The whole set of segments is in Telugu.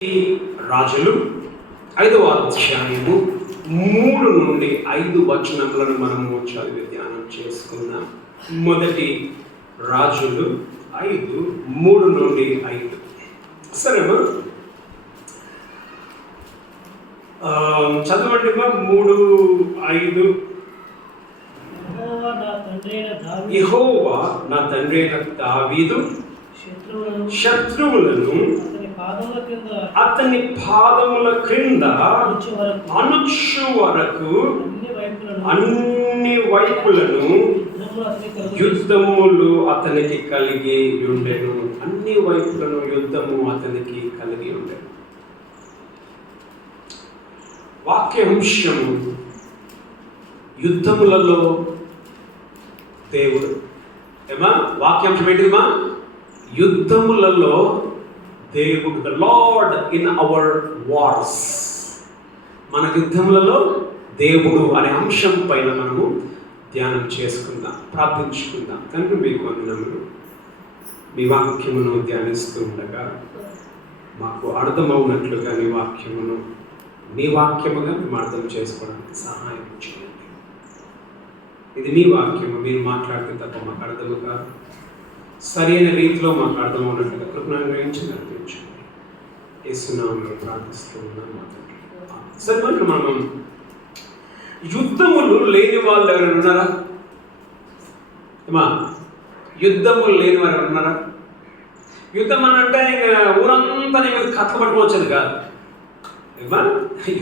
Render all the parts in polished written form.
రాజులు 5వ అధ్యాయము 3 నుండి 5 వచనములను మనము చదివి ధ్యానం చేసుకుందాం. మొదటి రాజులు 5:3 నుండి 5. సరేనా? చదవండి. 3:5. యెహోవా నా తండ్రి అయిన దావీదు శత్రువులను అతని పాదముల క్రింద అణుచు వరకు అన్ని వైపులను యుద్ధములు అతనికి కలిగి ఉండెను. అన్ని వైపులను యుద్ధము అతనికి కలిగి ఉండెను. వాక్యాంశము యుద్ధములలో దేవుడు ఏమా వాక్యాంశం ఏంటిమా? యుద్ధములలో దేవుడు, the lord in our wars. మన యుద్ధములలో దేవుడు అనే అంశం పైన మనము ధ్యానం చేసుకుందాం, ప్రార్థించుకుందాం. తండ్రి మీకు వందనములు. మీ వాక్యమును ధ్యానిస్తూ ఉండగా మాకు అర్థమవునట్లుగా నీ వాక్యమును నీ వాక్యముగా మేము అర్థం చేసుకోవడానికి సహాయం చేయండి. ఇది నీ వాక్యము, మీరు మాట్లాడితే తప్ప మాకు అర్థము కాదు. సరైన రీతిలో మాకు అర్థమవునట్లుగా కృపను గ్రహించి నడిపించండి. యేసు నామములో ప్రార్థిస్తూ ఉన్నాం. సరే, మరి మనం యుద్ధములు లేని వాళ్ళు ఎవరైనా ఉన్నారా? యుద్ధములు లేని వారు ఉన్నారా? యుద్ధం అని అంటే ఇంకా ఊరంతా నీ మీద కథలు పట్టుకోవచ్చది కాదు.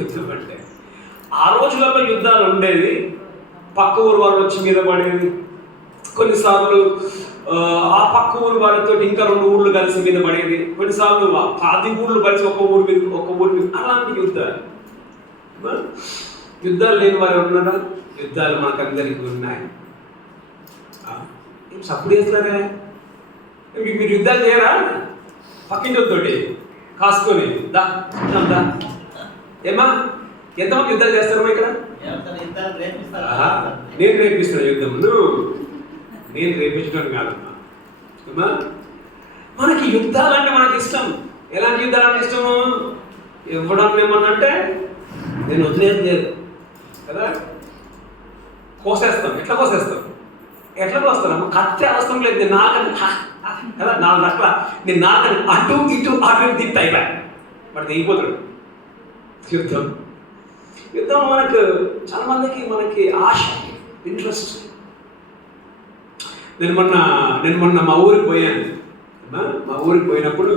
యుద్ధం అంటే ఆ రోజులలో యుద్ధాలు ఉండేది. పక్క ఊరు వాళ్ళు వచ్చి మీద పడేది. కొన్నిసార్లు ఆ పక్క ఊరు వాళ్ళతో ఇంకా 2 ఊర్లు కలిసి మీద పడేది. కొన్నిసార్లు 10 ఊర్లు కలిసి ఒక ఊరి మీద అలాంటి యుద్ధాలు లేని వారు ఉన్నారా? యుద్ధాలు మనకందరికీ ఉన్నాయి. సప్పుడు చేస్తారే, మీరు యుద్ధాలు చేయరా? పక్కింటోతోటి కాసుకొని దా ఏమా ఎంతమంది యుద్ధాలు చేస్తారమ్మా ఇక్కడ? నేను రేపిస్తాను యుద్ధమును. నేను రేపించడం కాదమ్మా. మనకి యుద్ధాలంటే మనకి ఇష్టం. ఎలాంటి యుద్ధాలంటే ఇష్టము? ఇవ్వడం ఏమన్నంటే నేను వదిలేదు లేదు కదా. కోసేస్తాం. ఎట్లా కోస్తాను? కత్తి అవసరం లేదు. నేను నాకని కదా 4 రకాల నేను నాకని అటు ఇటు తిప్పి అయిపోయా వాడు దిగిపోతాడు. యుద్ధం మనకు చాలా మందికి మనకి ఆశ, ఇంట్రెస్ట్. నేను మొన్న మా ఊరికి పోయాను. మా ఊరికి పోయినప్పుడు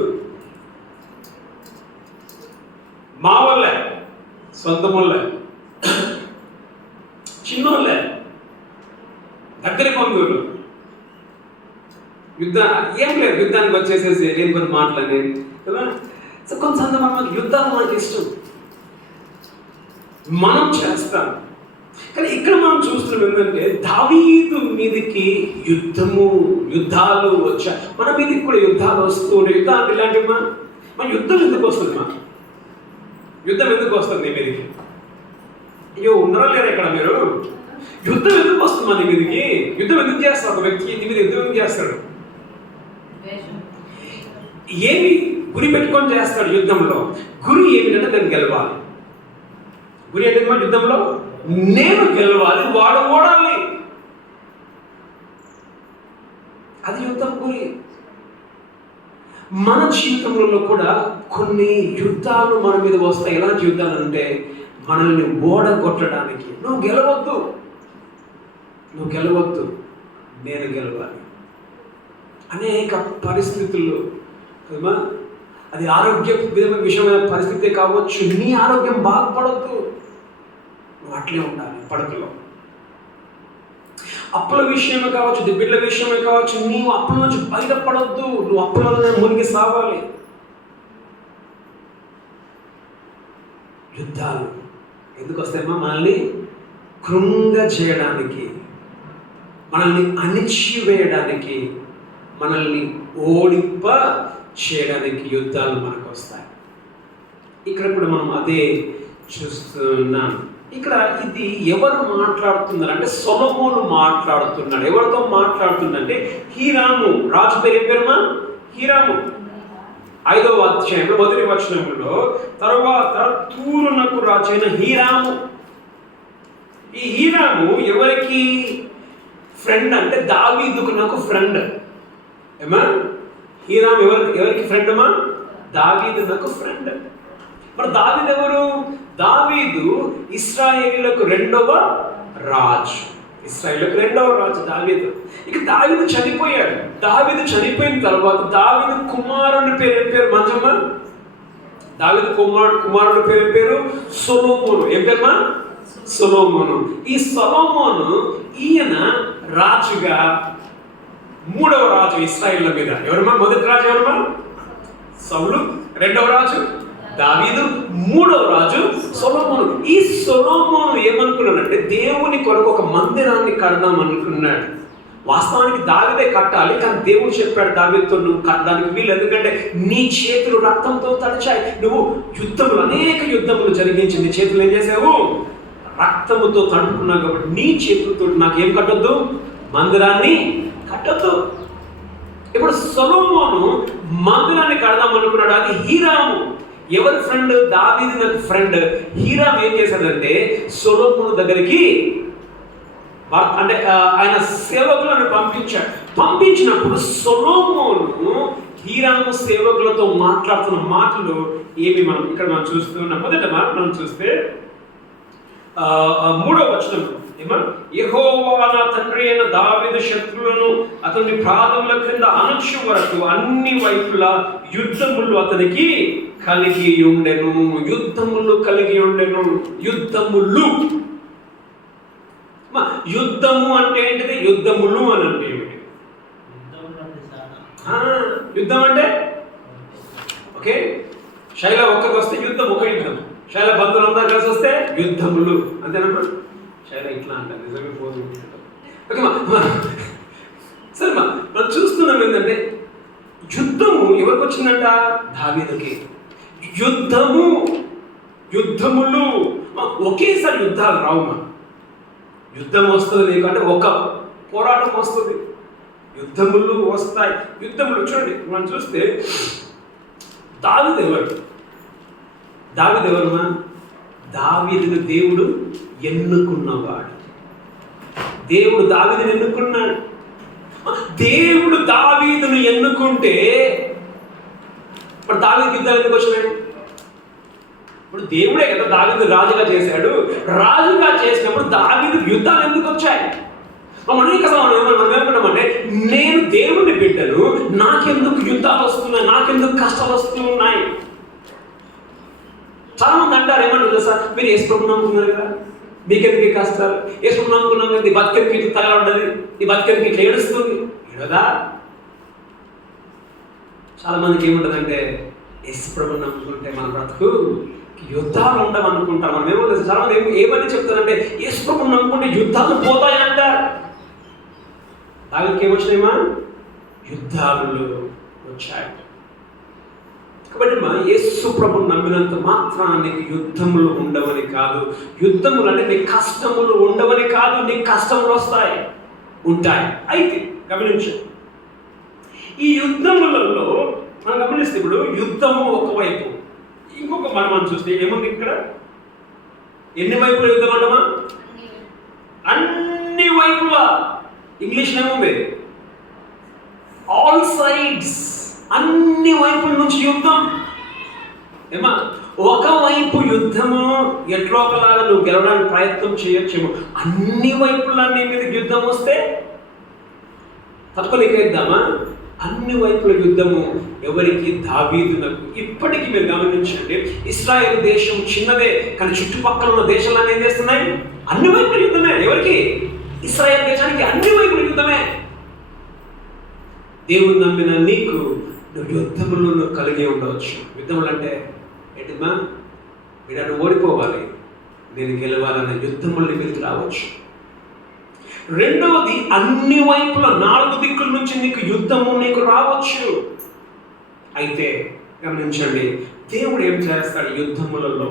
మా వాళ్ళే, సొంత వాళ్ళే, చిన్నోళ్ళే, దగ్గర బంధువులు. ఏం లేదు, యుద్ధానికి వచ్చేసేసి లేని కొన్ని మాటలని కదా. సో కొంత సందర్భంలో యుద్ధాలు మనకి ఇష్టం, మనం చేస్తాం. కానీ ఇక్కడ మనం చూస్తున్నాం ఏంటంటే దావీదు మీదకి యుద్ధాలు వచ్చా. మన మీదకి కూడా యుద్ధాలు వస్తూ ఉంటాయి. యుద్ధాలు ఇలాంటివి మన యుద్ధం ఎందుకు వస్తుంది? యుద్ధం ఎందుకు వస్తుంది నీ మీదకి? అయ్యో ఉన్నారా లేరా ఇక్కడ మీరు? యుద్ధం ఎందుకు వస్తుంది నీ మీదకి? యుద్ధం ఎందుకు చేస్తాడు ఒక వ్యక్తి? నీ మీద యుద్ధం ఎందుకు చేస్తాడు? ఏమి గురి పెట్టుకొని చేస్తాడు యుద్ధంలో? గురి ఏమిటంటే నేను గెలవాలి. గురి అంటే యుద్ధంలో నేను గెలవాలి, వాడు ఓడాలి. అది యుద్ధం గురి. మన జీవితంలో కూడా కొన్ని యుద్ధాలు మన మీద వస్తాయి. ఎలాంటి యుద్ధాలు అంటే మనల్ని ఓడగొట్టడానికి. నువ్వు గెలవద్దు, నేను గెలవాలి. అనేక పరిస్థితుల్లో అది ఆరోగ్య విషయమైన పరిస్థితి కావచ్చు. నీ ఆరోగ్యం బాగుపడద్దు, నువ్వు అట్లే ఉండాలి పడకలో. అప్పుల విషయమే కావచ్చు, బిడ్డల విషయమే కావచ్చు, నీవు అప్పుల నుంచి బయటపడద్దు, నువ్వు అప్పులలో మునిగి సావాలి. యుద్ధాలు ఎందుకు వస్తాయమ్మా? మనల్ని కృంగ చేయడానికి, మనల్ని అణిచివేయడానికి, మనల్ని ఓడింప చేయడానికి యుద్ధాలు మనకు వస్తాయి. ఇక్కడ కూడా మనం అదే చూస్తున్నాం. ఇక్కడ ఇది ఎవరు మాట్లాడుతున్నారు అంటే సొలొమోను మాట్లాడుతున్నాడు. ఎవరితో మాట్లాడుతుందంటే హీరాము. రాజు పేరు ఏం పేరుమా? హీరాము. 5వ అధ్యాయంలో 1వ వచనంలో, తరువాత తూరునకు రాజైన హీరాము. ఈ హీరాము ఎవరికి ఫ్రెండ్ అంటే దావీదుకు నాకు ఫ్రెండ్. ఏమా హీరాము ఎవరికి ఫ్రెండ్ అమ్మా? దావీదు నాకు ఫ్రెండ్. మరి దావీదు ఎవరు? దావీదు ఇశ్రాయేలులకు 2వ రాజు. ఇశ్రాయేలులకు 2వ రాజు దావీదు. ఇక దావీదు చనిపోయాడు. దావీదు చనిపోయిన తర్వాత దావీదు కుమారుని పేరు మంజమ్మ. దావీదు కుమారుడి పేరు సొలొమోను. ఏం పేరుమా? సొలొమోను. ఈ సొలొమోను ఈయన రాజుగా 3వ రాజు ఇశ్రాయేలు మీద. ఎవరమ్మా? మొదటి రాజు ఎవరమ్మా? సౌలు. 2వ రాజు దావీదు. 3వ రాజు సొలొమోను. ఈ సొలొమోను ఏమనుకున్నాడంటే దేవుని కొరకు ఒక మందిరాన్ని కడదాం అనుకున్నాడు. వాస్తవానికి దావీదే కట్టాలి, కానీ దేవుడు చెప్పాడు దావీదుతో, నువ్వు కట్టడానికి వీలు, ఎందుకంటే నీ చేతులు రక్తంతో తడిచాయి. నువ్వు అనేక యుద్ధములు జరిగించి నీ చేతులు ఏం చేసావు? రక్తముతో తడుపుకున్నావు. కాబట్టి నీ చేతులతో నాకేం కట్టొద్దు? మందిరాన్ని కట్టొద్దు. ఇప్పుడు సొలొమోను మందిరాన్ని కడదాం అనుకున్నాడు. అది హీరాము. ఎవరి ఫ్రెండ్? దావీదు నాకు ఫ్రెండ్. హీరామ్ ఏం చేశాడంటే సొలొమోను దగ్గరికి అంటే ఆయన సేవకులను పంపించాడు. పంపించినప్పుడు సొలొమోను హీరాము సేవకులతో మాట్లాడుతున్న మాటలు ఏమి మనం చూస్తూ ఉన్నాం. మొదట మనం చూస్తే 3వ వచనం, యెహోవా నా తండ్రి అయిన దావీదు శత్రువులను అతని పాదముల క్రింద అణచు వరకు అన్ని వైపులా యుద్ధములు అతనికి కలిగి ఉండెను. యుద్ధములు కలిగి ఉండెను. యుద్ధము అంటే ఏంటిది? యుద్ధములు అని అంటే ఏమిటి? యుద్ధం అంటే ఓకే, శైల ఒక్కరికి వస్తే యుద్ధం, ఒక యుద్ధం. శైల బంధువులందరూ కలిసి వస్తే యుద్ధములు, అంతేనమ్మా? శైల ఇట్లా అంటారు, నిజమే పోదు. ఓకే సరే మనం చూస్తున్నాం ఏంటంటే యుద్ధము ఎవరికి వచ్చిందంట? దావీదుకి. యుద్ధములు ఒకేసారి యుద్ధాలు రావుమా. యుద్ధం వస్తుంది లేకంటే ఒక పోరాటం వస్తుంది. యుద్ధములు వస్తాయి. యుద్ధములు చూడండి, మనం చూస్తే దావీదు ఎవరుమా? దావీదును దేవుడు ఎన్నుకున్నవాడు. దేవుడు దావీదును ఎన్నుకున్నాడు. దేవుడు దావీదును ఎన్నుకుంటే మరి దావీదు యుద్ధాలు ఎందుకు వచ్చినాడు? ఇప్పుడు దేవుడే కదా దావీదు రాజుగా చేశాడు. రాజుగా చేసినప్పుడు దావీదు యుద్ధాలు ఎందుకు వచ్చాయి? మనం ఏమనుకున్నామంటే, నేను దేవుని బిడ్డను, నాకెందుకు యుద్ధాలు వస్తున్నాయి, నాకెందుకు కష్టాలు వస్తున్నాయి? చాలా మంది అంటారు, ఏమంటారు తెలుసా, మీరు యేసు ప్రభువుని నమ్ముకున్నారు కదా, మీకెందుకు కష్టాలు? యేసు ప్రభువుని నమ్ముకున్నాం కదా, ఈ బతికెందుకు ఇట్లా తగలబడ్డది, ఈ బతికెందుకు ఇట్లా ఏడుస్తుంది? ఏడదా? చాలా మందికి ఏముంటుందంటే, యేసు ప్రభువుని నమ్ముకుంటే మన బ్రతుకు యుద్ధాలు ఉండవు అనుకుంటారు. మనం ఏమో చాలా మంది ఏమని చెప్తారంటే, యేసు ప్రభువుని నమ్ముకుంటే యుద్ధాలు పోతాయి అంటారు. దానికి ఏమొచ్చినాయమ్మా? యుద్ధాలు వచ్చాయి. కాబట్టి యేసు ప్రభువుని నమ్మినంత మాత్రాన నీకు యుద్ధములు ఉండవని కాదు. యుద్ధములు అంటే నీ కష్టములు ఉండవని కాదు, నీకు కష్టములు ఉంటాయి. అయితే గమనించు, ఈ యుద్ధములలో మనం గమనిస్తే ఇప్పుడు యుద్ధము ఒకవైపు, ఇంకొక మనం చూస్తే ఏముంది ఇక్కడ? ఎన్ని వైపుల యుద్ధం అంటామా? అన్ని వైపులా. ఇంగ్లీష్లో ఏముంది? All sides. అన్ని వైపుల నుంచి యుద్ధం. ఏమా ఒకవైపు యుద్ధము ఎట్లా ఒకలాగా నువ్వు గెలవడానికి ప్రయత్నం చేయొచ్చేమో, అన్ని వైపులా నీ మీద యుద్ధం వస్తే తట్టుకోలేకేద్దామా? అన్ని వైపుల యుద్ధము ఎవరికి? దావీదునకు. ఇప్పటికీ మీరు గమనించండి, ఇశ్రాయేల్ దేశం చిన్నదే, కానీ చుట్టుపక్కల ఉన్న దేశాలన్నీ ఏం చేస్తున్నాయి? అన్ని వైపుల యుద్ధమే. ఎవరికి? ఇశ్రాయేల్ దేశానికి అన్ని వైపుల యుద్ధమే. దేవుని నమ్మిన నీకు నువ్వు యుద్ధములను కలిగి ఉండవచ్చు. యుద్ధములు అంటే ఏంటిమా? మీరు ఓడిపోవాలి, నేను గెలవాలన్న యుద్ధములని మీకు రావచ్చు. రెండవది, అన్ని వైపుల 4 దిక్కుల నుంచి నీకు యుద్ధము నీకు రావచ్చు. అయితే గమనించండి, దేవుడు ఏం చేస్తాడు యుద్ధములలో?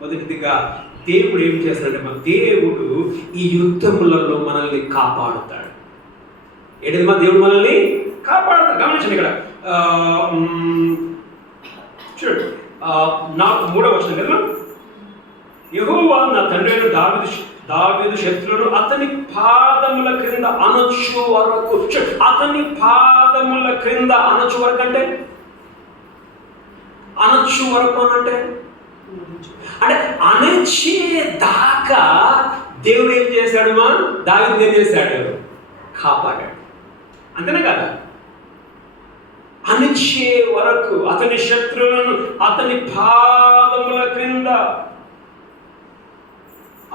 మొదటిదిగా దేవుడు ఏం చేస్తాడంటే, దేవుడు ఈ యుద్ధములలో మనల్ని కాపాడుతాడు. ఏంటిది? దేవుడు మనల్ని కాపాడుతాడు. గమనించండి, ఇక్కడ చూడండి 3వ వచనం కదా, యెహోవా నా తండ్రి అయిన దావీదు శత్రువులను అతని పాదముల క్రింద అనొచ్చు వరకు, అతని పాదముల క్రింద అనొచ్చు వరకు అంటే అనొచ్చు వరకు అంటే అణచే దాకా దేవుడు ఏం చేశాడు? దావీదు ఏం చేశాడు? కాపాడాడు. అంతేనా కదా? అణచే వరకు అతని శత్రువులను అతని పాదముల క్రింద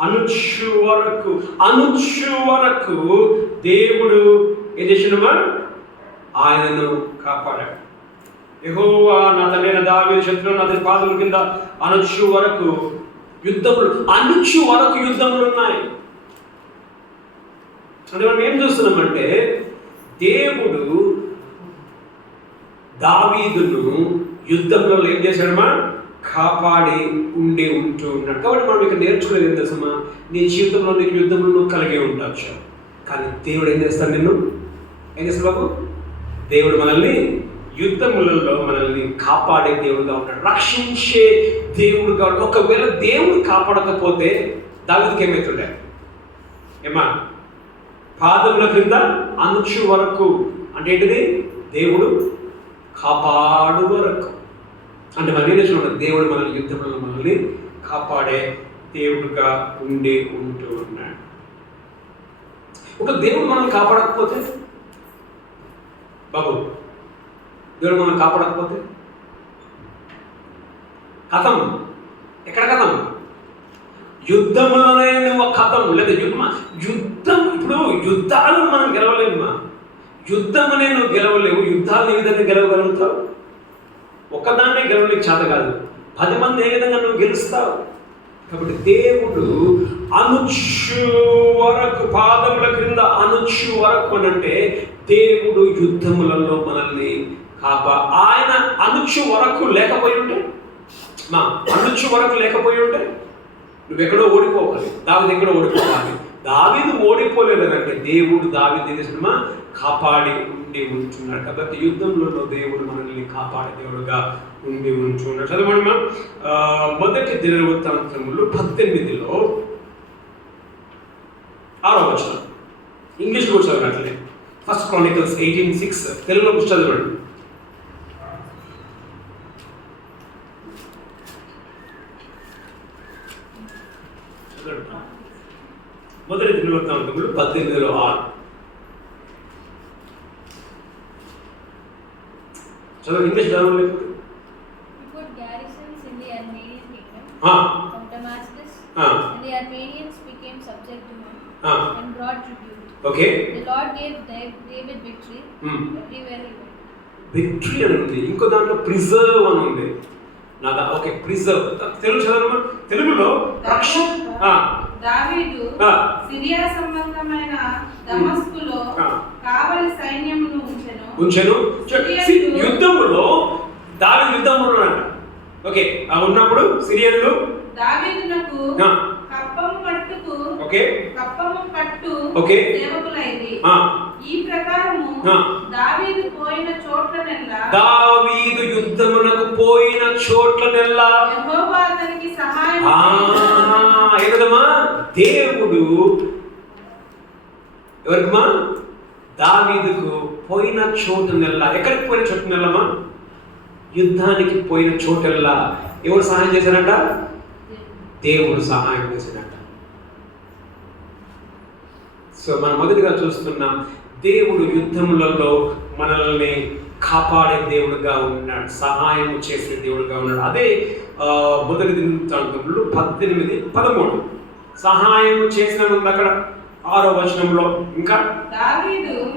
అనుచు వరకు దేవుడు ఏం చేసినమా? ఆయనను కాపాడాడు. యెహోవా నా తండ్రి అయిన దావీదు శత్రువులను అతని పాదముల కింద అనుచు వరకు యుద్ధములు ఉన్నాయి. అంటే మనం ఏం చూస్తున్నామంటే దేవుడు దావీదును యుద్ధంలో ఏం చేశాడమ్మా? కాపాడి ఉంటూ ఉన్నాడు. కాబట్టి మనం ఇక్కడ నేర్చుకునేది ఏం తెలుసమ్మా? నీ జీవితంలో నీకు యుద్ధంలో నువ్వు కలిగి ఉండొచ్చు, కానీ దేవుడు ఏం చేస్తాడు? ఏం చేస్తాడు బాబు? దేవుడు మనల్ని యుద్ధములలో మనల్ని కాపాడే దేవుడుగా ఉన్నాడు, రక్షించే దేవుడుగా. ఒకవేళ దేవుడు కాపాడకపోతే దావీదుకి ఏమవుతుండే? ఏమా? పాదముల క్రింద అనుచు వరకు అంటే ఏంటిది? దేవుడు కాపాడు వరకు అంటే మనం ఏం చేస్తున్నాడు? దేవుడు మనల్ని యుద్ధంలో మనల్ని కాపాడే దేవుడుగా ఉంటూ ఉన్నాడు. ఒక దేవుడు మనల్ని కాపాడకపోతే బాబు, దేవుడు మనం కాపాడకపోతే కథం. ఎక్కడ కథం? యుద్ధంలోనే నువ్వు కథం. లేదా యుద్ధం ఇప్పుడు యుద్ధాలను మనం గెలవలేమా? యుద్ధమనే నువ్వు గెలవలేవు. యుద్ధాలను ఏ విధంగా గెలవగలుగుతావు? ఒక్కదాన్నే గెలవలేక చేత కాదు, 10 మంది ఏ విధంగా నువ్వు గెలుస్తావు? కాబట్టి దేవుడు అనుచు వరకు, పాదముల క్రింద అనుచు వరకు అనంటే దేవుడు యుద్ధములలో మనల్ని ఆయన అనుచు వరకు లేకపోయి ఉంటే, అనుచు వరకు లేకపోయి ఉంటే నువ్వెక్కడో ఓడిపోవాలి. దావీదు ఎక్కడో ఓడిపోవాలి. దావీదు ఓడిపోలేదనంటే దేవుడు దావీదు చేసినమా కాపాడి ఉంటున్నాడు. కాబట్టి యుద్ధంలో దేవుడు మనల్ని కాపాడే దేవుడుగా ఉంటున్నాడు. చదవమా, మొదటి దినవృత్తాంతములు 18లో 6వ వచనం. ఇంగ్లీష్ కూడా చదివినట్లే. ఫస్ట్ క్రానికల్స్ 18:6 తెలుగులో కూడా చదవండి. మొదటి దినవృత్తాంతములు 18లో 6. చదువు, ఇంగ్లీష్ చదవలేదు. The Armenians became subject to him and brought tribute. Okay. The Lord gave David victory everywhere he went. Victory అనుంది, ఇంకో దాంట్లో ప్రిజర్వ్ అని ఉంది. నాదా ఓకే, ప్రిజర్వ్ తెలుగు చదవమా. తెలుగులో దావీదు సిరియా సంబంధమైన దమస్కులో కావలి సైన్యమును ఉంచెను. యుద్ధములో దావీదు యుద్ధంలో ఉన్నాడంట. ఓకే, ఉన్నప్పుడు సిరియన్లు దావీదునకు కప్పము పట్టు సేవకులైరి. ఈ ప్రకారము దావీదు పోయిన చోట్లనెల్లా, దావీదు యుద్ధమునకు పోయిన చోట్లనెల్లా యెహోవా అతనికి సహాయం ఏదమ్మా? దేవుడు ఎవరికమ్మా? దావీదుకు పోయిన చోటునెల్లా. ఎక్కడికి పోయిన చోటునెల్లమ్మా? యుద్ధానికి పోయిన చోటెల్లా ఎవరు సహాయం చేశారంట? దేవుడు సహాయం చేశాడంట. సో మనం మొదటిగా చూస్తున్నాం, దేవుడు యుద్ధములలో మనల్ని కాపాడే దేవుడుగా ఉన్నాడు, సహాయం చేసే దేవుడుగా ఉన్నాడు. అదే మొదటి దినవృత్తాంతములు 18:13 సహాయం చేసిన ఉంది అక్కడ 6వ వచనంలో. ఇంకా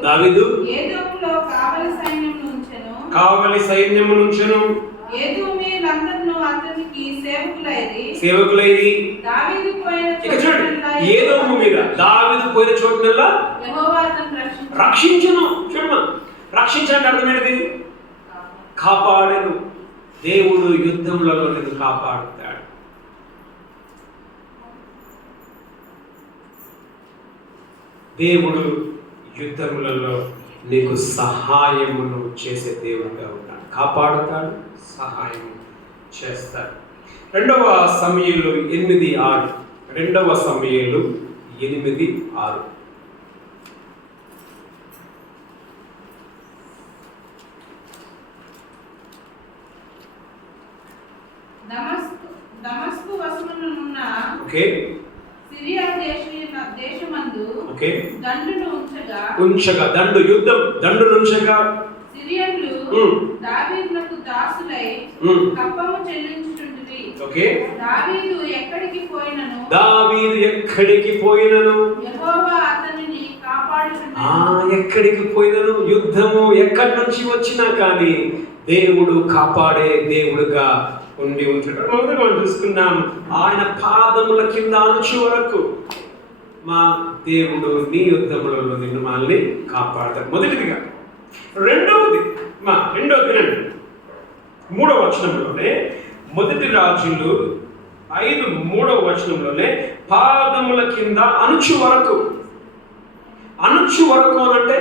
దావీదు ఏదోములో కావలి సైన్యము నుంచెను. ఏదోమీయులందరూ అతనికి సేవకులైరి. దావీదు పోయిన ఏదోము మీద దావీదు పోయిన చోటునల్లా యెహోవా అతన్ని రక్షించును. చూడమ్మా, రక్షించడానికి అర్థమైనది కాపాడను. దేవుడు యుద్ధములలో నిన్ను కాపాడుతాడు. దేవుడు యుద్ధములలో నీకు సహాయమును చేసే దేవుడుగా ఉన్నాడు. కాపాడుతాడు, సహాయం చేస్తాడు. 2వ సమూయేలు 8:6. 2వ సమూయేలు 8:6. దమస్కు వశమునున్న ఓకే సిరియా దేశమందు ఓకే దండును ఉంచగా దండును ఉంచగా సిరియన్లు దావీదునకు దాసులై కప్పము చెల్లించుచుండిరి. ఓకే దావీదు ఎక్కడికి పోయినను యెహోవా అతనిని కాపాడుచుండెను. ఎక్కడికి పోయినను, యుద్ధము ఎక్కడి నుంచి వచ్చినా కానీ దేవుడు కాపాడే దేవుడుగా ఉండి ఉంటున్నాడు. మొదట మనం చూసుకున్నాం, ఆయన పాదముల కింద అణుచు వరకు మా దేవుడు నీ యుద్ధములలో నిన్ను మనల్ని కాపాడతాడు. మొదటిదిగా. రెండవది వినండి, 3వ వచనంలోనే, మొదటి రాజులు 5:3 వచనంలోనే పాదముల కింద అణుచు వరకు. అణుచు వరకు అంటే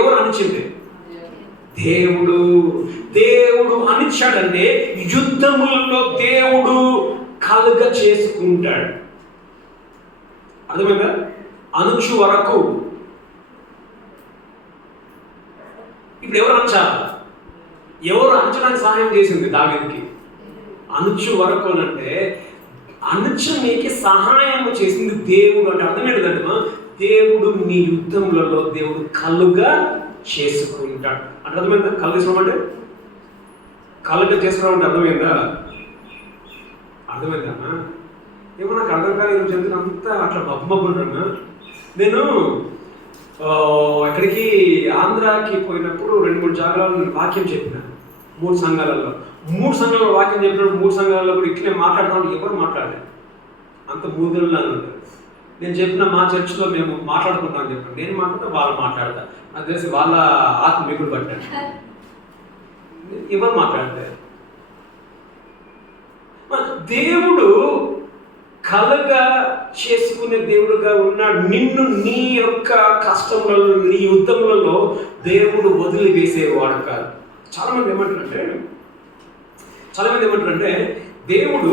ఎవరు అణిచింది? దేవుడు అణిచాడంటే యుద్ధములలో దేవుడు కలుగ చేసుకుంటాడు. అర్థమైందా? అణుచు వరకు. ఇప్పుడు ఎవరు అంచాలి? ఎవరు అంచడానికి సహాయం చేసింది దావీదుకి? అణుచు వరకు అంటే అణుచనీకి సహాయం చేసింది దేవుడు. అంటే అర్థం ఏంటంటే దేవుడు నీ యుద్ధములలో దేవుడు కలుగా చేసుకుంటాడు. అంటే అర్థమైందా? కలుగ చేసుకోవడం అంటే అర్థమైందా? అర్థమైందమ్మా? ఏమో నాకు అర్థం కాలేదు. చెప్తున్నా అంతా అట్లా మబ్బుమబ్బుంటున్నా. నేను ఎక్కడికి ఆంధ్రాకి పోయినప్పుడు 2-3 జాగాలలో వాక్యం చెప్పిన. 3 సంఘాలలో వాక్యం చెప్పినప్పుడు 3 సంఘాలలో కూడా ఇట్లే మాట్లాడతాను. ఎవరు మాట్లాడలేదు, అంత మూదులాగా ఉంటారు. నేను చెప్పిన మా చర్చిలో మేము మాట్లాడుకుంటామని చెప్పాను. నేను మాట్లాడితే వాళ్ళు మాట్లాడతారు. నాకు తెలిసి వాళ్ళ ఆత్మ మిగులు పట్టాడు. ఎవరు మాట్లాడతారు? దేవుడు కలగా చేసుకునే దేవుడుగా ఉన్నాడు. నిన్ను నీ యొక్క కష్టములలో, నీ యుద్ధములలో దేవుడు వదిలివేసేవాడు కాదు. చాలామంది ఏమంటారంటే దేవుడు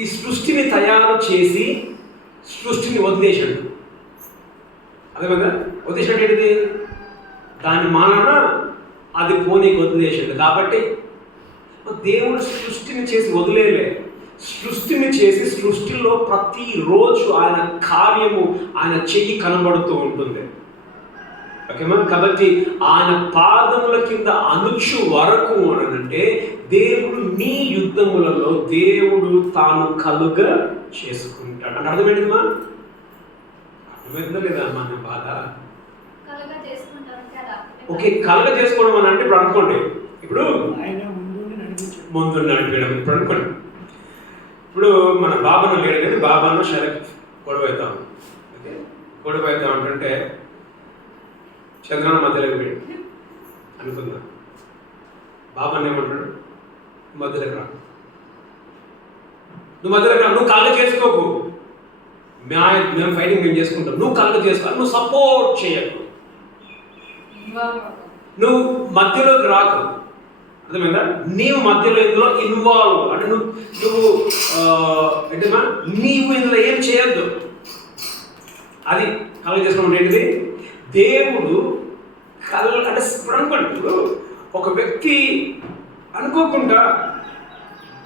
ఈ సృష్టిని తయారు చేసి సృష్టిని వదిలేశాడు. అదే కదా వదిలేశాడు. ఏంటిది? దాని మానన అది పోనీకి వదిలేశాడు. కాబట్టి దేవుడు సృష్టిని చేసి వదిలేలే. సృష్టిని చేసి సృష్టిలో ప్రతిరోజు ఆయన కార్యము, ఆయన చెయ్యి కనబడుతూ ఉంటుంది. ఓకేమా? కాబట్టి ఆయన పాదముల కింద అణుచు వరకు అనంటే దేవుడు నీ యుద్ధములలో దేవుడు తాను కలుగా చేసుకుంటాడు. అంటే అర్థమైందమ్మా? అర్థమైందా లేదా అమ్మా నా బాధ? ఓకే, కలుగ చేసుకోవడం అని అంటే ఇప్పుడు అనుకోండి, ఇప్పుడు ముందు నడిపేయడం. ఇప్పుడు అనుకోండి, ఇప్పుడు మన బాబాను లేడు కానీ బాబాను శరత్ గొడవ అవుతాం. ఓకే, గొడవ అవుతాం అంటే చంద్రన మధ్యలోకి పోయాడు అనుకుందా. బాబాను ఏమంటాడు? మధ్యలోకి రా, నువ్వు కళ్ళ చేసుకోకు, మేము ఫైటింగ్ మేము చేసుకుంటాం, నువ్వు కళ్ళ చేసుకో, నువ్వు సపోర్ట్ చేయకు, నువ్వు మధ్యలోకి రాకు. అర్థమైందా? నీవు మధ్యలో ఇందులో ఇన్వాల్వ్ అంటే నువ్వు ఏంటమ్మా, నీవు ఇందులో ఏం చేయొద్దు. అది కళ్ళ చేసుకోవడం ఏంటిది? దేవుడు అంటే ఇప్పుడు అనుకోండి, ఇప్పుడు ఒక వ్యక్తి అనుకోకుండా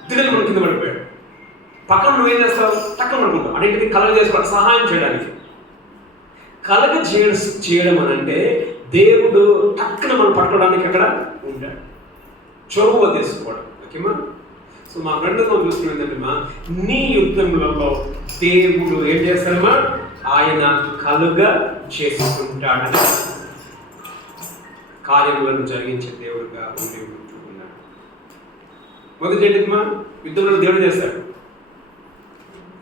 దిగలు మన కింద పడిపోయాడు. పక్కన నువ్వేం చేస్తావు? టక్కన అనుకుంటావు. అంటే కలగ చేసుకోవడం, సహాయం చేయడానికి. కలగ చేయడం అని అంటే దేవుడు టక్కున మనం పట్టుకోవడానికి అక్కడ ఉంటాడు, చొరవ తీసుకోవడం. ఓకేమా? సో మా ఫ్రెండ్ చూస్తున్నాం ఏంటంటే నీ యుద్ధములలో దేవుడు ఏం చేస్తాడమ్మా? ఆయన కలుగా చేసుకుంటాడని కార్యములను జరిగించే దేవుడుగా ఉండి ఉంటున్నాడు. మొదటి ఏంటిదమ్మా? యుద్ధంలో దేవుడు చేస్తాడు.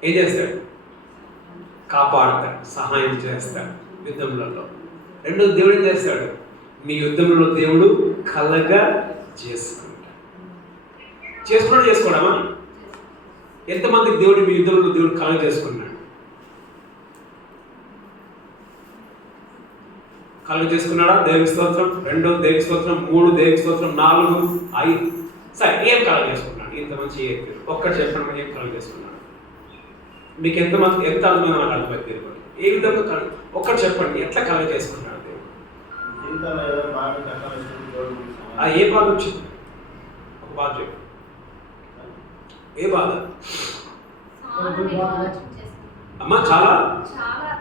ఏం చేస్తాడు? కాపాడతాడు, సహాయం చేస్తాడు యుద్ధములలో. రెండోది దేవుడు ఏం చేస్తాడు? నీ యుద్ధంలో దేవుడు కలగా చేసుకుంటాడు. చేసుకోవడమా? ఎంతమందికి దేవుడు మీ యుద్ధంలో దేవుడు కలగ చేసుకున్నాడు? కలుగ చేసుకున్నాడా? దేవుని స్తోత్రం. 2 దేవుని స్తోత్రం, 3 దేవుని స్తోత్రం, 4, 5. సరే, ఏం కలుగ చేసుకున్నాడు? ఇంత మంచి ఒక్కటి చెప్పండి, ఏం కలుగ చేసుకున్నాడు? మీకు ఎంత అర్థమైనా నాకు అర్థమైంది. ఏ విధంగా ఒక్కటి చెప్పండి, ఎట్లా కలుగ చేసుకున్నాడు దేవుడు? ఏ బాధ వచ్చింది? ఒక బాధ చెప్పు. ఏ బాధ అమ్మా? చాలా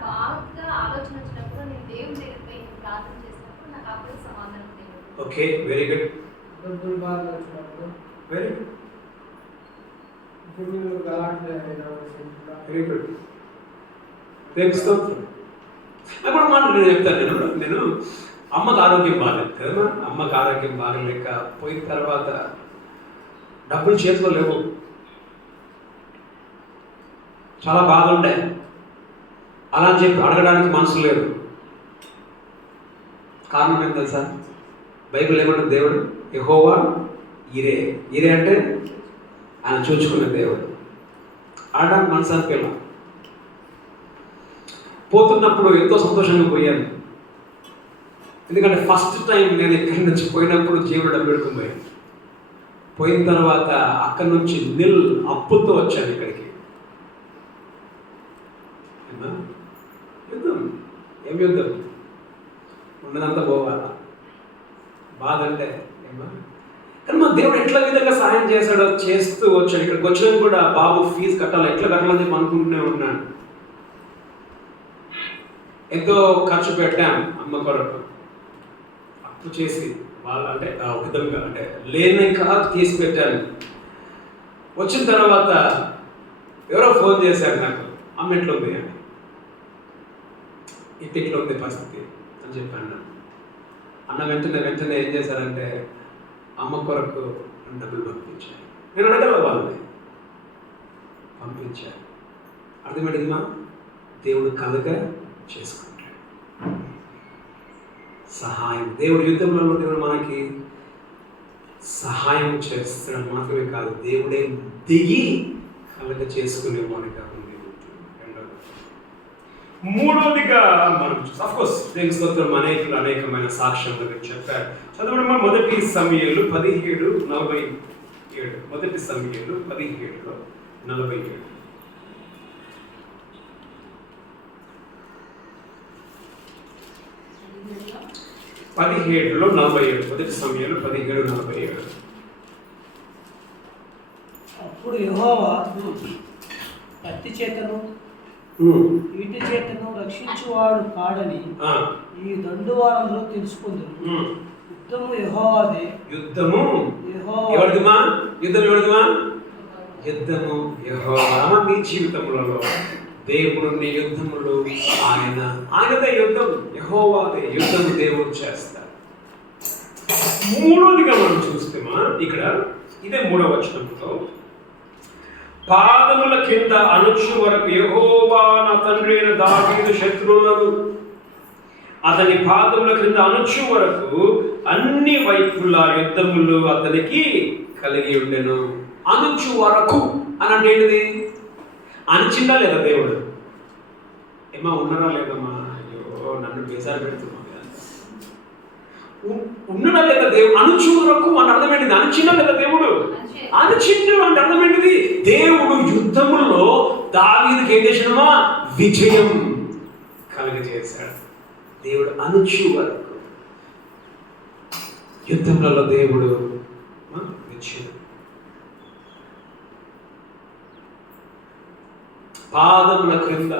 బాగా ఆలోచన వచ్చినప్పుడు నేను దేవుని దగ్గర పోయి ప్రార్థన చేసినప్పుడు నాకు అప్పుడే సమాధానం తెలియదు. Okay, very good. Very good. అప్పుడు మాట నేను చెప్తాను. నేను అమ్మకు ఆరోగ్యం బాగాలేదు కదా, అమ్మకు ఆరోగ్యం బాగలేక పోయిన తర్వాత డబ్బులు చేతిలో లేవు, చాలా బాధ ఉండే. అలా అని చెప్పి అడగడానికి మనసు లేదు. కారణం ఏం తెలుసా? బైబిల్ ఏమంటే దేవుడు యెహోవా ఇరే. ఇరే అంటే ఆయన చూచుకునే దేవుడు. ఆడడానికి మనసు అనిపించాల. పోతున్నప్పుడు ఎంతో సంతోషంగా పోయాను. ఎందుకంటే ఫస్ట్ టైం నేను ఇక్కడి నుంచి పోయినప్పుడు జీవుడు డబ్బు పెట్టుకుని పోయాను. పోయిన తర్వాత అక్కడి నుంచి అప్పుతో వచ్చాను ఇక్కడికి. యుద్ధం, ఏం యుద్ధం? ఉన్నదంతా పోవాలా, బాధ అంటే ఏమా? కానీ మా దేవుడు ఎట్లా విధంగా సహాయం చేశాడో చేస్తూ వచ్చాడు. ఇక్కడికి వచ్చినా కూడా బాబు ఫీజు కట్టాలి, ఎట్లా కట్టాలని చెప్పి అనుకుంటూనే ఉన్నాను. ఎంతో ఖర్చు పెట్టాం అమ్మ కొరకు, అప్పు చేసి వాళ్ళ అంటే ఒక విధంగా అంటే లేని కాదు తీసి పెట్టాను. వచ్చిన తర్వాత ఎవరో ఫోన్ చేశారు నాకు, అమ్మ ఎట్లా ఉంది అని. ఇట్లా ఉంది పరిస్థితి అని చెప్పాను. అన్న వెంటనే ఏం చేశారంటే అమ్మ కొరకు డబ్బులు పంపించాను. నేను అడగల వాళ్ళని, పంపించాను. అర్థమేంటిదిమా? దేవుడు కలుగా చేసుకుంటాడు సహాయం. దేవుడు యుద్ధంలో దేవుడు మనకి సహాయం చేస్తాడు మాత్రమే కాదు, దేవుడే దిగి కలుగ చేసుకునే వాడిగా ఉంది. మూడవదిగా మనం అఫ్కోర్స్ దేవుని స్తోత్రం అనేకమైన సాక్ష్యాలు చెప్పారు. చదవడం మొదటి సమూయేలు 17:47. మొదటి సమూయేలు 17:47. 17:47. మొదటి సమూయేలు 17:47. అప్పుడు యెహోవా కత్తి చేతను ఈటి చేతను రక్షించువాడు కాడని ఈ దండువారంలో తెలుసుకుందరు. యుద్ధము యెహోవాదే. యుద్ధము ఎవరిదిమా? యుద్ధము యెహోవా. మీ జీవితంలో దేవుడు యుద్ధములు ఆయనదే యుద్ధం, యెహోవాదే యుద్ధము దేవుడు చేస్తారు. మూడోదిగా మనం చూస్తేమా ఇక్కడ ఇదే 3వ వచనంలో పాదముల కింద అణుచు వరకు యెహోవా నా తండ్రి అయిన దావీదు శత్రువులను అతని పాదముల క్రింద అణుచు వరకు అన్ని వైపుల యుద్ధములు అతనికి కలిగి ఉండెను. అణుచు వరకు అని అంటే ఏంటిది? అణిచిందా లేదా దేవుడు? ఏమా ఉన్నారా లేదమ్మా? అయ్యో నన్ను బేసారి పెడుతున్నా. ఉన్నడా లేదా దేవుడు? అణుచు వరకు అంటే అర్థం ఏంటిది? అణిచిందా లేదా దేవుడు? అణిచిండు అంటే అర్థం ఏంటిది? దేవుడు యుద్ధముల్లో దావీదుకి ఏం చేసినమా? విజయం కలుగజేశాడు. దేవుడు అణుచు వరకు యుద్ధములలో దేవుడు విజయం. పాదముల క్రింద,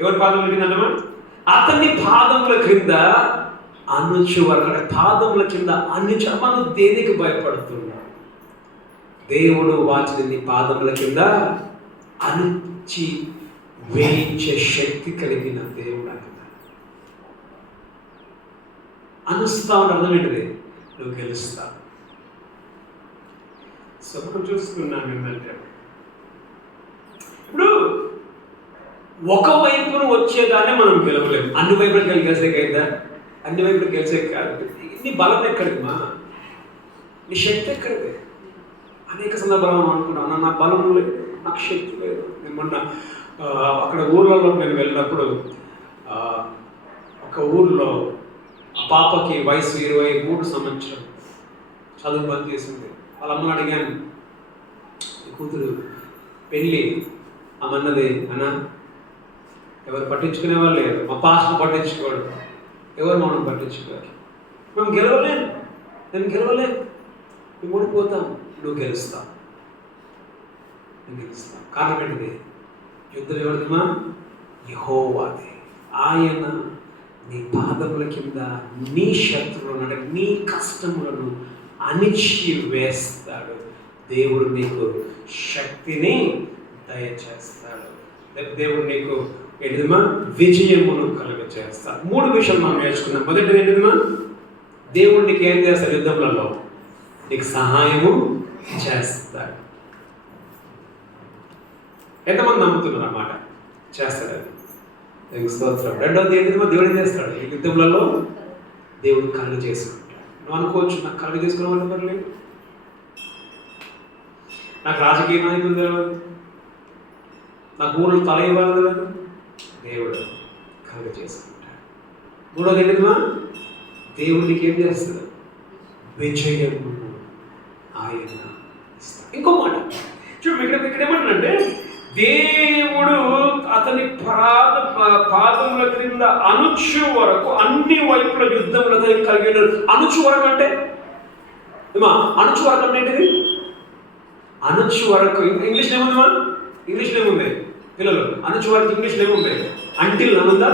ఎవరి పాదముల కింద అన్నమా? అతని పాదముల క్రింద అణుచు వరకు. అంటే పాదముల కింద అణుచు. మనం దేనికి భయపడుతున్నాం? దేవుడు వాటిని పాదముల కింద అణుచి వేయించే శక్తి కలిగిన దేవుడు అంట. అనుస్తా ఉన్న అర్థం ఏంటిది? నువ్వు గెలుస్తావు. సో మనం చూసుకున్నాం ఏంటంటే ఇప్పుడు ఒకవైపును వచ్చేదాన్ని మనం గెలవలేము. అన్ని వైపులు గెలిచేకైందా? అన్ని వైపులు గెలిచే కాదు. నీ బలం ఎక్కడిది మా? నీ శక్తి ఎక్కడిది? అనేక సందర్భాలు మనం అనుకున్నాను, నా బలం లేదు, నాకు శక్తి లేదు. నేను మొన్న అక్కడ ఊర్లలో నేను వెళ్ళినప్పుడు ఒక ఊర్లో పాపకి వయసు 23 సంవత్సరం, చదువు బంద్ చేసింది. వాళ్ళ అమ్మని అడిగాను, కూతురు పెళ్ళి అమ్మన్నది, అన్న ఎవరు పట్టించుకునే వాళ్ళు లేరు, మా పాస్టర్ పట్టించుకోడు, ఎవరు మనం పట్టించుకోరు, మేము గెలవలేము, నేను గెలవలేము, మేము ఓడిపోతాం, నువ్వు గెలుస్తావు, నేను గెలుస్తాను. కారణం ఏంటిది? యుద్ధం ఎవరిదిమా? యెహోవాది. ఆయన నీ పాదముల కింద నీ శత్రువులను, అంటే నీ కష్టములను అణిచి వేస్తాడు. దేవుడు నీకు శక్తిని దయచేస్తాడు. దేవుడు నీకు ఏంటిదిమా? విజయమును కలుగజేస్తాడు. 3 విషయాలు మనం నేర్చుకున్నాం. మొదటిది ఏంటిదిమా? దేవుడు నీకు ఏం చేస్తాడు? యుద్ధములలో నీకు సహాయము చేస్తాడు. ఎంతమంది నమ్ముతున్నారు అన్నమాట? చేస్తాడు. అది స్తోత్రం. రెండవది ఏంటిదిమా? దేవుడు ఏం చేస్తాడు? ఈ యుద్ధములలో దేవుడు కలుగ చేసుకుంటాడు. నువ్వు అనుకోవచ్చు, నాకు కలుగ చేసుకునే వాళ్ళు ఎవరు లేరు, నాకు రాజకీయ నాయకులు తెలియదు, నాకు ఊళ్ళో తల ఇవ్వాలి తెలియదు. దేవుడు కలుగ చేసుకుంటాడు. మూడోది ఏంటిదిమా? దేవుడు నీకు ఏం చేస్తాడు? విజయము ఆయన ఇస్తాడు. ఇంకో మాట చూడు, ఇక్కడ ఏమంటాడంటే, దేవుడు అతని పాదముల క్రింద అణుచు వరకు అన్ని వైపుల యుద్ధములు అతనికి కలిగి. అణుచు వరకు అంటే అణుచు వరకు అంటే ఏంటిది? అణుచు వరకు ఇంగ్లీష్లో ఏముందిమా? ఇంగ్లీష్లో ఏముంది పిల్లలు? అణుచు వరకు ఇంగ్లీష్లో ఏముంది? అంటిల్ అనుందా?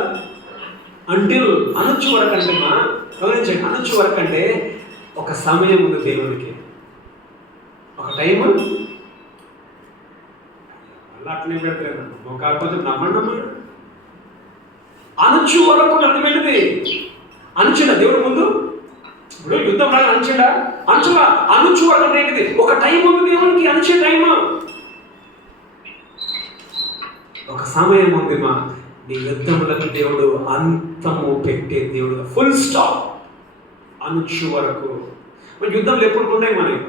అంటిల్. అణుచు వరకు అంటే మా గమనించండి, అణుచు వరకు అంటే ఒక సమయం ఉంది దేవునికి, ఒక టైం. అట్లనే పెడతాను కాకపోతే నమ్మడమ్మా. అణుచు వరకు నమ్మేది అణుచుడా దేవుడు ముందు? ఇప్పుడు యుద్ధం రాగా అణుచుడా? అణుచుగా అణుచు వరకు అంటే ఏంటిది? ఒక టైం ఉంది దేవునికి, అణుచే టైం, ఒక సమయం ఉంది మా. నీ యుద్ధములకు దేవుడు అంతము పెట్టే దేవుడు, ఫుల్ స్టాప్. అణుచు వరకు. మరి యుద్ధంలో ఎప్పుడు ఉన్నాయి మనకు?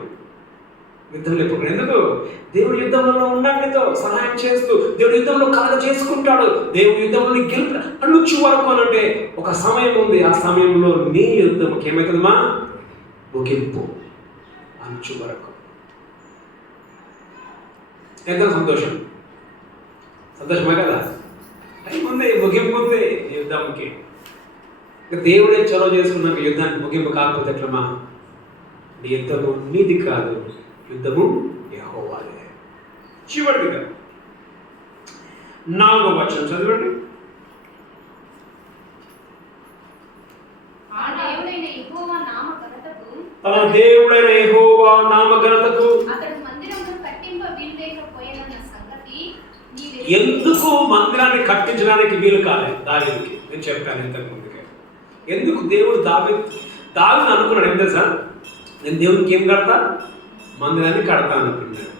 యుద్ధంలో ఎప్పుడు? ఎందుకు? దేవుడు యుద్ధంలో ఉండడంతో సహాయం చేస్తూ దేవుడు యుద్ధంలో కలగ చేసుకుంటాడు. దేవుడు యుద్ధంలో గెలుపు. అణుచు వరకు అని అంటే ఒక సమయం ఉంది, ఆ సమయంలో నీ యుద్ధంకి ఏమవుతుందమ్మా? ముగింపు. అణుచు వరకు. ఎంత సంతోషం, సంతోషమే కదా? టైం ఉంది, ముగింపు ఉంది యుద్ధంకి. దేవుడే చొరవ చేసుకున్నాక యుద్ధానికి ముగింపు కాకపోతే ఎట్లమ్మా? నీ యుద్ధము నీది కాదు, యుద్ధము యెహోవాదే. చివరిదిగా 4వ వచనం చదవండి. ఆ దేవుడైన యెహోవా నామ ఘనతకు, తన దేవుడైన యెహోవా నామ ఘనతకు అతడు మందిరమును కట్టింప వీల్లేకపోయిన సంగతి నీవెరుగు. ఎందుకు మందిరాన్ని కట్టించడానికి వీలు కాలేదు దావీదుకి? నేను చెప్పాను ఇంతకు ముందుకే. ఎందుకు దేవుడు దావీదు అనుకున్నాడు? ఏం తెలుసా? నేను దేవునికి ఏం కడతా? మందిరాన్ని కడతా అనుకున్నాడు.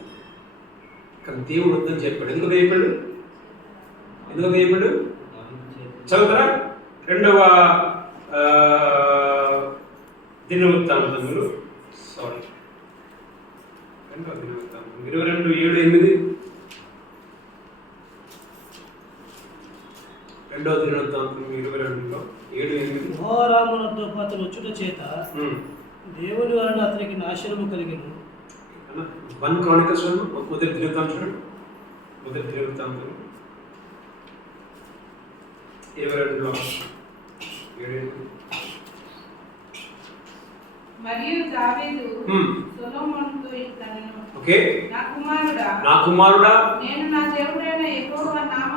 కానీ దేవుడు వద్దని చెప్పాడు. ఎందుకు చెప్పాడు? చదువుతారా? 2వ దినవృత్తాంతములు 22:7-8. 2వ దినవృత్తాంతం 22:7-8. యెహోవారామునొద్ద అతను వచ్చుట చేత దేవుని వలన అతనికి నాశనము కలిగెను. 1 Chronicles మొదటి దినవృత్తాంతం చూడండి. మొదటి దినవృత్తాంతం 22:7-8. మరియు దావీదు సొలొమోనుతో ఇట్లనెను, ఓకే, నా కుమారుడా, నేను నా దేవుడైన యెహోవా నామ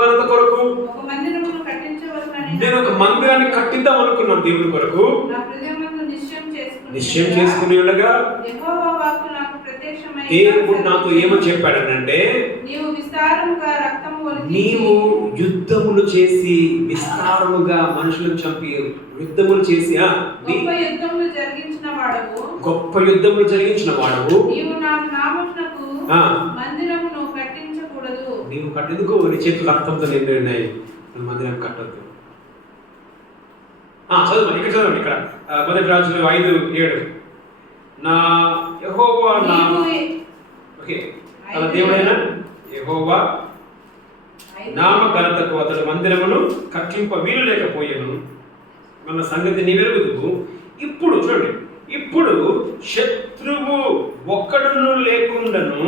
ఘనత కొరకు ఒక మందిరమును కట్టించవలెనని నేను ఒక మందిరాన్ని కట్టిద్దాం అనుకున్నాను దేవుని కొరకు. నా హృదయమందు నిశ్చయం చేసుకుని ఉండగా యెహోవా వాక్కు నాకు ప్రత్యక్షమై దేవుడు నాతో ఏమని చెప్పాడనంటే, నీవు విస్తారముగా రక్తము ఒలికించి నీవు యుద్ధములు చేసి విస్తారముగా మనుషులను చంపి యుద్ధములు చేసి గొప్ప యుద్ధములు జరిగించిన వాడవు నీవు నా నామమునకు మందిరమును కట్టించకూడదు. నీవు కట్టేందుకు నీ చేతులు రక్తంతో నిండినాయి, నువ్వు మందిరం కట్టొద్దు. చదువు ఇక్కడ చదవండి. ఇక్కడ 1 రాజులు 5:7. నా యెహోవా నామ, ఓకే, తన దేవుడైన యెహోవా నామఘనతకు అతడు మందిరమును కట్టింప వీలు లేకపోయాను మన సంగతి నీవెరుగుదువు. ఇప్పుడు చూడండి, ఇప్పుడు శత్రువు ఒక్కడును లేకుండాను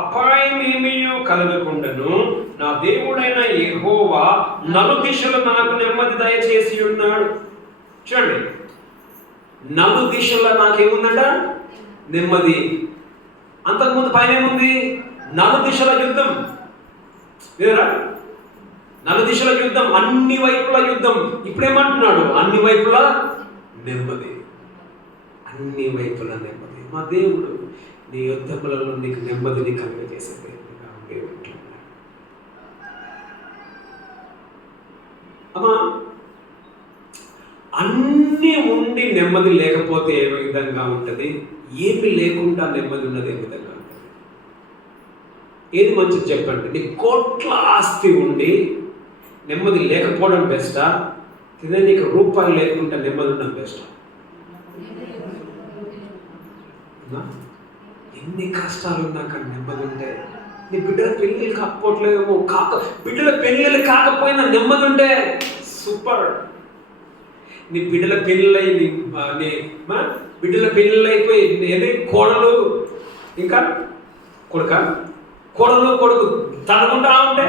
అపాయమేమీ కలగకుండాను నా దేవుడైన యెహోవా నలుదిశలు నాకు నెమ్మది దయచేసి ఉన్నాడు. చూడండి, నలుదిశల నాకేముందట? నెమ్మది. అంతకుముందు పైన ఏముంది? నలుదిశల యుద్ధం. లేదరా? నలుదిశల యుద్ధం, అన్ని వైపుల యుద్ధం. ఇప్పుడేమంటున్నాడు? అన్ని వైపుల నెమ్మది, అన్ని వైపుల నెమ్మది. మా దేవుడు నీ యుద్ధములలో నీకు నెమ్మదిని కలుగజేసే దేవుడుగా ఉండే ఉంటున్నాడు. అమ్మా, అన్నీ ఉండి నెమ్మది లేకపోతే ఏ విధంగా ఉంటుంది? ఏమి లేకుండా నెమ్మది ఉన్నది ఏ విధంగా ఉంటుంది? ఏది మంచిది చెప్పండి? నీ కోట్ల ఆస్తి ఉండి నెమ్మది లేకపోవడం బెస్టా, లేదా నీకు రూపాయలు లేకుండా నెమ్మది ఉండడం బెస్టా? ఎన్ని కష్టాలు ఉన్నా కానీ నెమ్మది ఉంటే, నీ బిడ్డల పెళ్ళిళ్ళు కాకపోవట్లేదేమో, బిడ్డల పెళ్ళిళ్ళు కాకపోయినా నెమ్మది ఉంటే సూపర్. నీ బిడ్డల పెళ్ళి బిడ్డల పెళ్ళిళ్ళు అయిపోయి ఏది కోడలు ఇంకా కోడలు కొడుకు తనుకుంటా ఉంటే,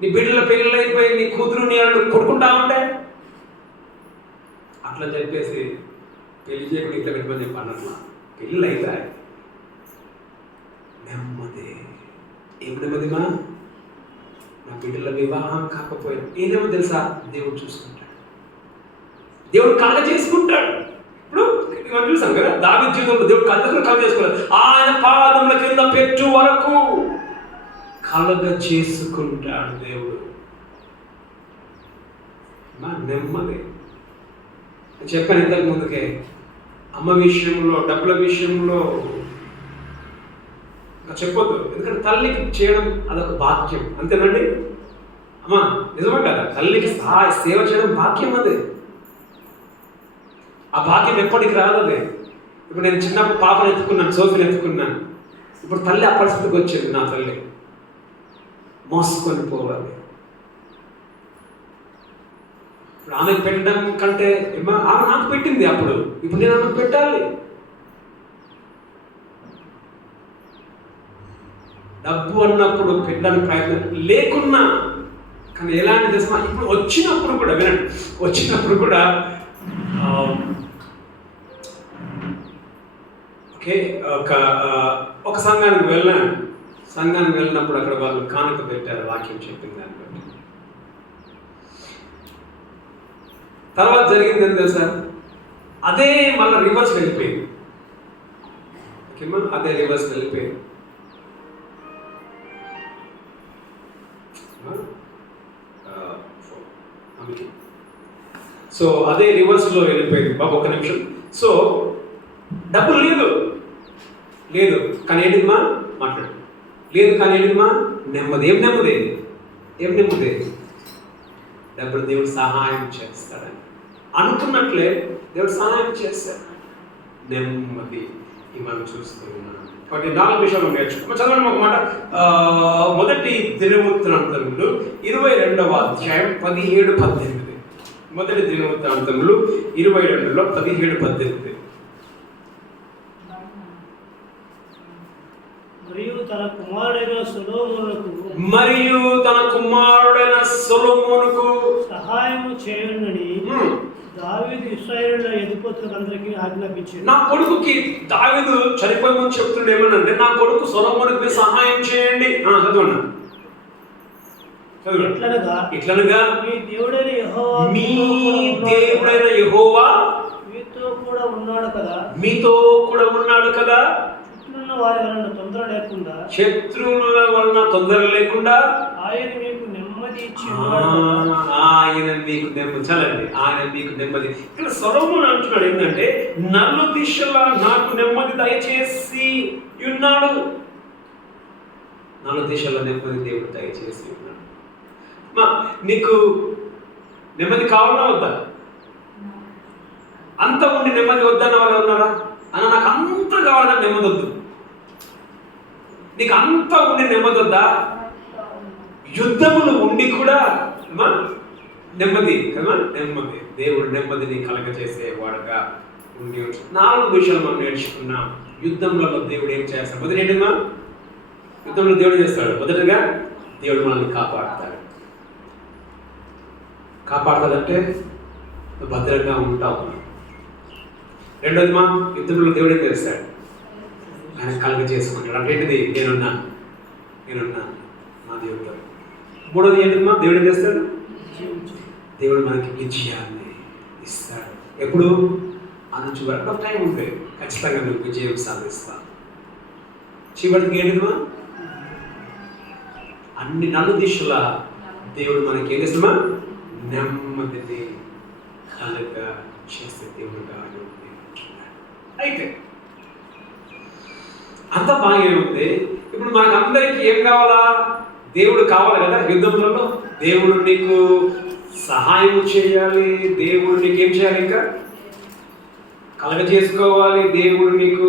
నీ బిడ్డల పెళ్ళిళ్ళు అయిపోయి నీ కూతురు నీ అల్లుడు కొడుకుంటా ఉంటే, అట్లా చెప్పేసి పెళ్లి చేయకుండా ఇట్లా పెట్టుకొని చెప్పి అన్నట్లా పెళ్ళిళ్ళు అవుతాయి. నెమ్మది. ఏం నెమ్మదిమా? నా బిడ్డల వివాహం కాకపోయినా ఏదేమో తెలుసా? దేవుడు చూసుకుంటాడు, దేవుడు కలగ చేసుకుంటాడు. ఇప్పుడు మనం చూసాం కదా, దావీదు జీవితంలో దేవుడు కలగ చేసుకున్నాడు. ఆయన పాదముల కింద పెట్టు వరకు కలగ చేసుకుంటాడు దేవుడు. నా నెమ్మది. చెప్పాను ఇంతకు ముందుకే, అమ్మ విషయంలో, డబ్బుల విషయంలో చెప్పొద్దు. ఎందుకంటే తల్లికి చేయడం అదొక భాగ్యం, అంతేనండి అమ్మా? నిజమే కదా? తల్లికి సేవ చేయడం భాగ్యం. అది ఆ భాగ్యం ఎప్పటికి రాదు. అది ఇప్పుడు నేను చిన్నప్పుడు పాపను ఎత్తుకున్నాను, సోఫీని ఎత్తుకున్నాను. ఇప్పుడు తల్లి ఆ పరిస్థితికి వచ్చింది. నా తల్లి మోసుకొని పోవాలి. ఇప్పుడు ఆమెకు పెట్టడం కంటే ఆమె నాకు పెట్టింది అప్పుడు, ఇప్పుడు నేను ఆమెకు పెట్టాలి. డబ్బు అన్నప్పుడు పెట్టడానికి ప్రయత్నం లేకున్నా కానీ ఎలాంటి దశ ఇప్పుడు వచ్చినప్పుడు కూడా, వినండి, వచ్చినప్పుడు కూడా ఓకే, ఒక సంఘానికి వెళ్ళినప్పుడు అక్కడ వాళ్ళు కానుక పెట్టారు, వాక్యం చెప్పింది దాన్ని బట్టి. తర్వాత జరిగింది ఏం తెలుసా? అదే మళ్ళీ రివర్స్ వెళ్ళిపోయింది. ఓకేమా? అదే రివర్స్ వెళ్ళిపోయింది. సో అదే రివర్స్లో వెళ్ళిపోయింది. బాబు ఒక నిమిషం. సో డబ్బులు లేదు కానీ ఏంటిదిమా? మాట్లాడు. లేదు కానీ ఏంటిదిమా? నెమ్మది. ఏం నెమ్మది? డబ్బులు దేవుడు సహాయం చేస్తాడని అనుకున్నట్లే దేవుడు సహాయం చేస్తాడు. నెమ్మది మనం చూస్తూ ఉన్నాం. కాబట్టి 4 విషయాలు నేర్చుకో. చదవండి ఒక మాట. మొదటి దినవృత్తాంతములు 22వ అధ్యాయం 17-18. మొదటి దినవృత్తాంతములు 22లో 17-18. మరియు తన కుమారుడైన సొలొమోనుకు సహాయము చేయునని దావీదు ఇశ్రాయేలుల అధిపతులందరికీ ఆజ్ఞాపించాడు. నా కొడుకుకి దావీదు చనిపోయే ముందు చెప్తున్నాడు ఏమనంటే, నా కొడుకు సొలొమోనుకు సహాయం చేయండి. చదవండి. ఇట్లనగా మీ దేవుడైన యెహోవా మీతో కూడా ఉన్నాడు కదా. శత్రువుల వలన తొందర లేకుండా ఆయన మీకు నెమ్మది చాలండి. ఆయన మీకు నెమ్మది. ఇక్కడ సొలొమోను అంటున్నాడు ఏంటంటే, నలు దిశల నాకు నెమ్మది దయచేసి ఉన్నాడు. నలు దిశల నెమ్మది దేవుడు దయచేసి ఉన్నాడు. నీకు నెమ్మది కావాలా వద్దా? అంత ఉండి నెమ్మది వద్దన్న వాళ్ళు ఉన్నారా? అన్న నాకు అంత కావాలన్నా నెమ్మది వద్దు. నీకు అంత ఉండి నెమ్మది వద్దా? యుద్ధములు ఉండి కూడా అమ్మా నెమ్మది కదా, నెమ్మది. దేవుడు నెమ్మదిని కలగజేసేవాడుగా ఉండి ఉంటాడు. 4 విషయాలు మనం నేర్చుకున్నాం. యుద్ధంలో దేవుడు ఏం చేస్తాడు? మొదటి ఏంటమ్మా? యుద్ధంలో దేవుడు చేస్తాడు. మొదటగా దేవుడు మనల్ని కాపాడతాడు. కాపాడతాడంటే భద్రంగా ఉంటావు. రెండోది మా యుద్ధంలో దేవుడు ఏం చేస్తాడు? ఆయన కలగ చేసుకుంటాడు. అంటే ఏంటిది? నేనున్నా నా దేవుడు. మూడోది ఏంటమ్మా? దేవుడు ఏం చేస్తాడు? దేవుడు మనకి విజయాన్ని ఇస్తాడు. ఎప్పుడు? అనుచు వరకు టైం ఉంటే ఖచ్చితంగా నువ్వు విజయం సాధిస్తావు. చివరికి ఏంటిదమ్మా? అన్ని నలు దిశల దేవుడు మనకి ఏం చేస్తామా? నెమ్మదిని కలగ చేసే దేవుడుగా అయితే అంత బాగా ఉంది. ఇప్పుడు మనకు అందరికీ ఏం కావాలా? దేవుడు కావాలి కదా. యుద్ధంలో దేవుడు నీకు సహాయం చేయాలి, దేవుడు నీకు ఏం చేయాలి? ఇంకా కలగ చేసుకోవాలి. దేవుడు నీకు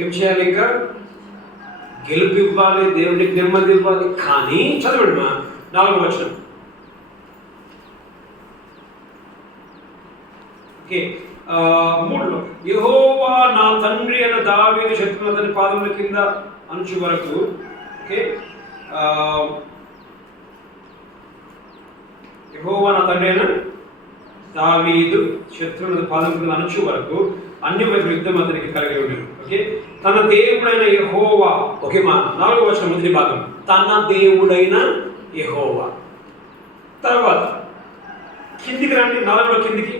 ఏం చేయాలి? ఇంకా గెలుపు ఇవ్వాలి, దేవుడికి నెమ్మది ఇవ్వాలి. కానీ చదవండి మా 4వ వచనం. ఓకే, 3లో యెహోవా నా తండ్రి అయిన దావీదు శత్రువులు అతని పాదముల కింద అనుచు వరకు. ఓకే, యెహోవా నా తండ్రి అయిన దావీదు శత్రువుల పాదముల కింద అనుచు వరకు అన్ని వైపు యుద్ధం అతనికి కలిగి ఉండేది. ఓకే, తన దేవుడైన యెహోవా. ఓకే మా 4వ వచనం మొదటి భాగం. తన దేవుడైన యెహోవా. తర్వాత కిందికి రండి, 4లో కిందికి.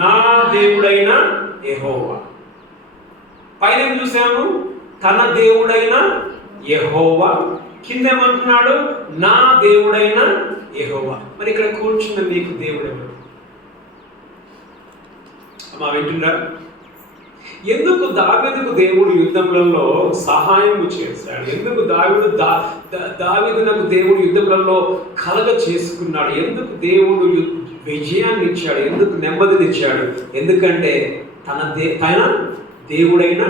నా దేవుడైన యెహోవా. పైన చూసాము తన దేవుడైన యెహోవా. కింద ఏమంటున్నాడు? నా దేవుడైన యెహోవా. మరి ఇక్కడ కూర్చున్న నీకు దేవుడు ఎవరు? అమ్మా వింటున్నారు? ఎందుకు దావీదుకు దేవుడు యుద్ధములలో సహాయం చేశాడు? ఎందుకు దావీదునకు దేవుడు యుద్ధములలో కలగ చేసుకున్నాడు? ఎందుకు దేవుడు విజయాన్ని ఇచ్చాడు? ఎందుకు నెమ్మదిని ఇచ్చాడు? ఎందుకంటే తన దేవుడైన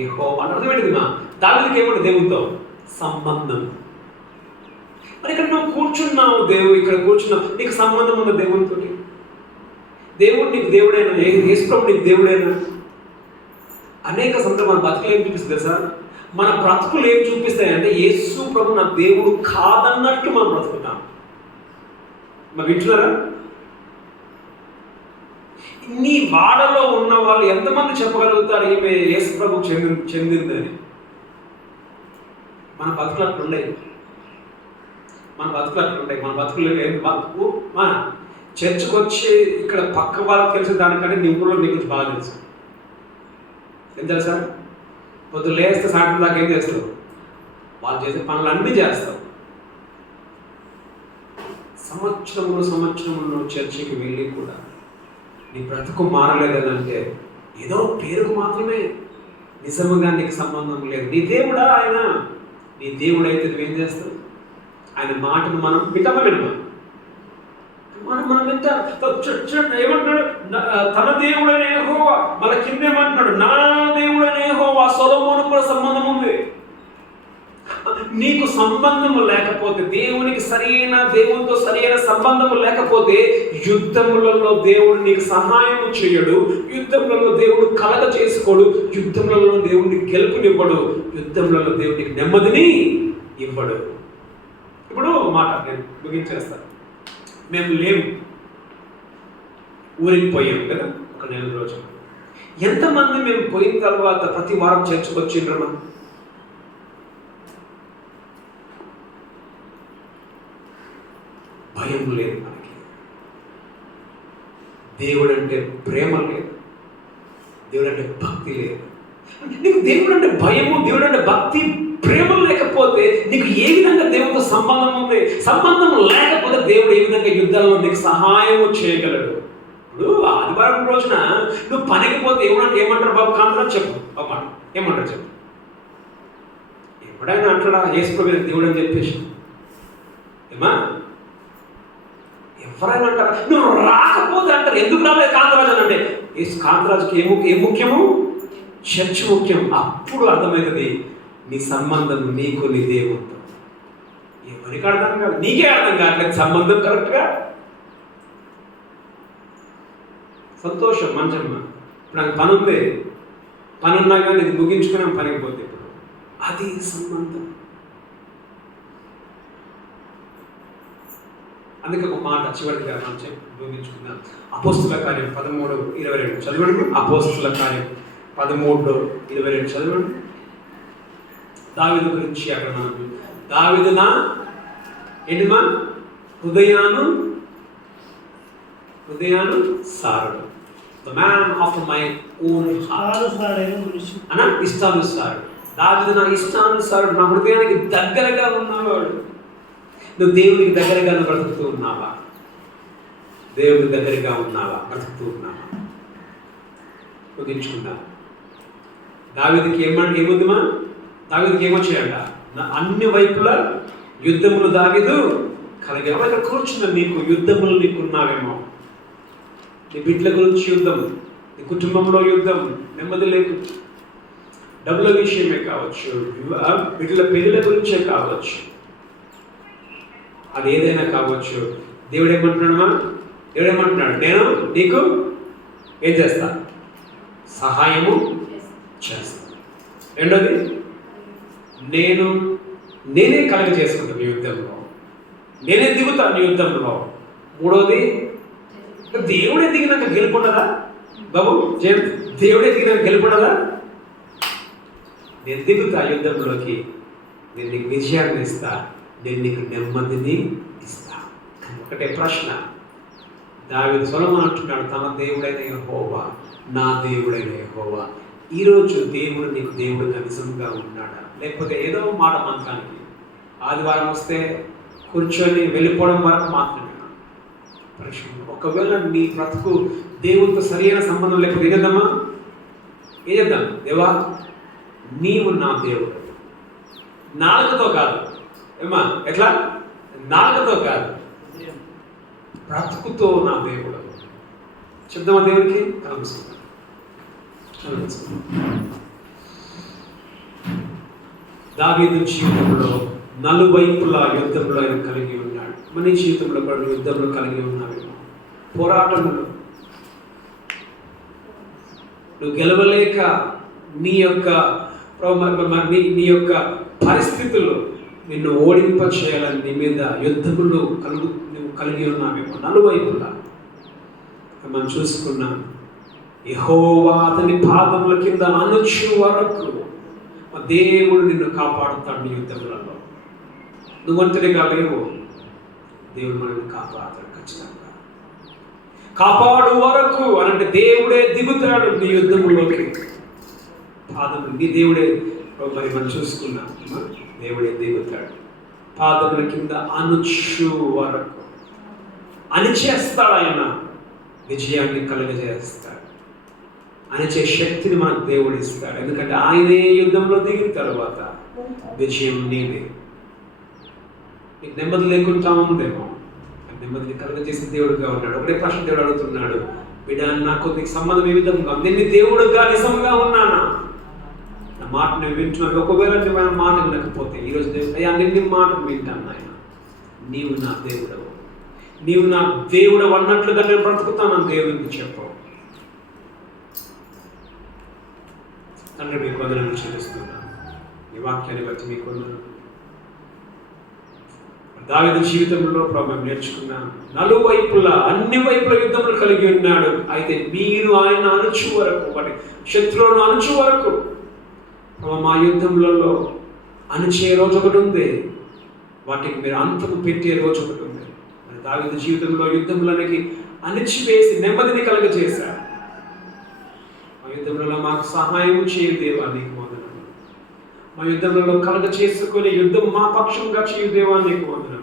యెహోవా. అర్థమైంది మా దావీదుకి ఏమంటే దేవుడితో సంబంధం. మరి ఇక్కడ నువ్వు కూర్చున్నావు, ఇక్కడ కూర్చున్నావు, నీకు సంబంధం ఉన్న దేవునితో. దేవుడు నీకు దేవుడైనా, యేసుప్రభువు నీకు దేవుడైనా. అనేక సందర్భాలు మన బతుకులు ఏం చూపిస్తుంది తెలుసా? మన బ్రతుకులు ఏం చూపిస్తాయంటే యేసు ప్రభు నా దేవుడు కాదన్నట్టు మనం బ్రతుకుతాం. మరి వింటున్నారా? నీ వాడలో ఉన్న వాళ్ళు ఎంతమంది చెప్పగలుగుతారు ఈమె యేసు ప్రభు చెందిందని? మన బతుకులు అట్లుండే. మన బతుకులు మన చర్చకు వచ్చి ఇక్కడ పక్క వాళ్ళకి తెలిసిన దానికంటే నీ ఊళ్ళో నీ గురించి బాగా తెలుసు. ఏం తెలుసా? పొద్దు లేస్తే సాయంత్రం దాకా ఏం చేస్తావు? వాళ్ళు చేసే పనులన్నీ చేస్తావు. సంవత్సరములు చర్చికి వెళ్ళి కూడా నీ బ్రతుకు మారలేదనంటే ఏదో పేరుకు మాత్రమే, నిజముగా నీకు సంబంధం లేదు. నీ దేవుడా ఆయన? నీ దేవుడు అయితే నువ్వేం చేస్తావు? ఆయన మాటను మనం వింటామా? మనం వింటాం. ఏమంటాడు? తన దేవుడైన యెహోవా. మన కింద ఏమంటున్నాడు? నా దేవుడైన యెహోవా. సొలొమోను కూడా సంబంధం ఉంది. నీకు సంబంధము లేకపోతే, దేవునితో సరైన సంబంధము లేకపోతే యుద్ధములలో దేవుడు నీకు సహాయం చేయడు, యుద్ధములలో దేవుడు కలగ చేసుకోడు, యుద్ధములలో దేవుడిని గెలుపునివ్వడు, యుద్ధములలో దేవుడికి నెమ్మదిని ఇవ్వడు. ఇప్పుడు మాట నేను ముగించేస్తాను. మేము లేము, ఊరికి పోయాం కదా ఒక 4 రోజులు. ఎంతమంది మేము పోయిన తర్వాత ప్రతి వారం చర్చకు వచ్చిండ్రమ్మా? భయం లేదు మనకి. దేవుడు అంటే ప్రేమ లేదు, దేవుడు అంటే భక్తి లేదు. నీకు దేవుడు అంటే భయము, దేవుడు అంటే భక్తి, ప్రేమ లేకపోతే నీకు ఏ విధంగా దేవుడితో సంబంధం ఉంది? సంబంధం లేకపోతే దేవుడు ఏ విధంగా యుద్ధాల్లో నీకు సహాయం చేయగలడు? ఇప్పుడు ఆదివారం రోజున నువ్వు పనికి పోతే ఏమంటారు బాబు? కాంతరాజు చెప్పు ఒక మాట. ఏమంటారు చెప్పు? ఎప్పుడైనా అంటాడా యేసు ప్రభువు దేవుడు అని చెప్పేసి? ఏమా ఎవరైనా అంటారా? నువ్వు రాకపోతే అంటారు ఎందుకు రాలేదు కాంతరాజు అని? అంటే కాంతరాజుకి ఏం ముఖ్యము? చర్చ్ ముఖ్యం. అప్పుడు అర్థమవుతుంది నీ సంబంధం నీకు నీ దేవుడితో. మనకి అర్థం కాదు, నీకే అర్థం కావట్లేదు సంబంధం కరెక్ట్గా. సంతోషం మంచమ్మ, ఇప్పుడు నాకు పని ఉంది, పని ఉన్నా కానీ ఇది ముగించుకుని పనికి పోతే ఇప్పుడు అది సంబంధం. అందుకే ఒక మాట చివరిగా మనం ముగించుకుందాం. అపోస్తుల కార్యం 13:22 చదవండి. అపోస్తుల కార్యం 13:22 చదవండి. దావీదు గురించి అక్కడ మనం దావీదు నా ఏంటిమా హృదయాను సారుడు, the man of my own heart అన్న ఇష్టానుసారుడు. దావీదు నా ఇష్టానుసారుడు, నా హృదయానికి దగ్గరగా ఉన్నవాడు. నువ్వు దేవునికి దగ్గరగా బ్రతుకుతూ ఉన్నావా? దేవునికి దగ్గరగా ఉన్నావా? బ్రతుకుతూ ఉన్నావా? ముగించుకుందా. దావీదుకి ఏముందిమా? దావీదుకి ఏమొచ్చాయంట? అన్ని వైపులా యుద్ధములు దావీదు కలిగి. ఎవరైనా కూర్చున్నా నీకు యుద్ధములు నీకున్నావేమో. నీ బిడ్డల గురించి యుద్ధం, నీ కుటుంబంలో యుద్ధం, నెమ్మది లేదు, డబ్బుల విషయమే కావచ్చు, బిడ్డల పెళ్ళిళ్ళ గురించే కావచ్చు, అది ఏదైనా కావచ్చు. దేవుడు ఏమంటున్నాడు? నేను నీకు ఏం చేస్తా? సహాయము చేస్తాను. రెండోది, నేనే కలగ చేసుకుంటాను యుద్ధంలో, నేనే దిగుతాను యుద్ధంలో. మూడోది, దేవుడే దిగినాక గెలుపుండదా బాబు? దేవుడే దిగినాక గెలుపుండదా? నేను దిగుతా యుద్ధంలోకి, నేను నీకు విజయాన్ని ఇస్తా, నేను నీకు నెమ్మదిని ఇస్తా. ఒకటే ప్రశ్న, దావీదు సొలొమోను అంటున్నాడు, తన దేవుడైన యెహోవా, నా దేవుడైన యెహోవా. ఈరోజు దేవుడు నీకు దేవుడుగా నిజంగా ఉన్నాడా? లేకపోతే ఏదో మాట మంత్రానికి ఆదివారం వస్తే కూర్చొని వెళ్ళిపోవడం వరకు మాత్రమే ప్రశ్న. ఒకవేళ నీ బ్రతుకు దేవుడితో సరైన సంబంధం లేకపోతే ఏం చేద్దాం? దేవా, నీవు నా దేవుడు, నాలుకతో కాదు. ఏమా ఎట్లా? నాలుకతో కాదు, బ్రతుకుతో నా దేవుడు. చెప్దామా దేవుడికి? కలుసుకుందాం. దావీదు జీవితంలో నలువైపులా యుద్ధంలో ఆయన కలిగి ఉన్నాడు. మన జీవితంలో కూడా యుద్ధంలో కలిగి ఉన్నావేమో, పోరాటంలో నువ్వు గెలవలేక నీ యొక్క పరిస్థితులు నిన్ను ఓడింప చేయాలని నీ మీద యుద్ధములు నువ్వు కలిగి ఉన్నావేమో నలువైపులా. మనం చూసుకున్నాం, యెహోవా అతని పాదముల కింద అనుచు వరకు దేవుడు నిన్ను కాపాడుతాడు. నీ యుద్ధములలో నువ్వు ఒంటరిగా లేవు, దేవుడు మనల్ని కాపాడుతాడు ఖచ్చితంగా. కాపాడు వరకు అనంటే దేవుడే దిగుతాడు నీ యుద్ధములోకి. పాదములు నీ దేవుడే మరి మనం చూసుకున్నాం, దేవుడే దిగుతాడు పాదముల కింద అనుచు వరకు. అణిచేస్తాడు ఆయన, విజయాన్ని కలుగజేస్తాడు. అణిచే శక్తిని మనకు దేవుడు ఇస్తాడు. ఎందుకంటే ఆయనే యుద్ధంలో దిగిన తర్వాత విజయం నీదే. నీకు నెమ్మది లేకుండా ఉందేమో, నెమ్మదిని కలుగజేసిన దేవుడుగా ఉన్నాడు. ఒకటే ప్రశ్న దేవుడు అడుగుతున్నాడు, బిడ్డ నాకు నీకు సంబంధం ఏ విధంగా? నేను దేవుడుగా నిజంగా ఉన్నానా? నా మాట నేను వింటున్నాను. ఒకవేళ నేను మాట వినకపోతే ఈరోజు అయ్యా నిన్ను మాట వింటాను ఆయన, నీవు నా దేవుడవు, నీవు నా దేవుడవు అన్నట్లుగా నేను బ్రతుకుతాను దేవునికి చెప్పవు. తండ్రి మీకు వందనాలు చెల్లిస్తున్నాను, ఈ వాక్యాన్ని బట్టి మీకు వందనాలు. దావీదు జీవితంలో ప్రభు నేర్చుకున్నాను, నలువైపులా అన్ని వైపుల యుద్ధములు కలిగి ఉన్నాడు. అయితే మీరు ఆయన అణుచు వరకు, వాటి శత్రువులను అణుచు వరకు, మా యుద్ధములలో అణిచే రోజు ఒకటి ఉంది, వాటికి మీరు అంతకు పెట్టే రోజు ఒకటి ఉంది. మరి దావీదు జీవితంలో యుద్ధములకి అణిచివేసి నెమ్మదిని కలుగజేశారు. మా యుద్ధములలో మాకు సహాయం చేయు దేవా, నీకు వందనాలు. మా యుద్ధములలో కలగ చేసుకొని యుద్ధం మా పక్షంగా చేయు దేవా, నీకు వందనాలు.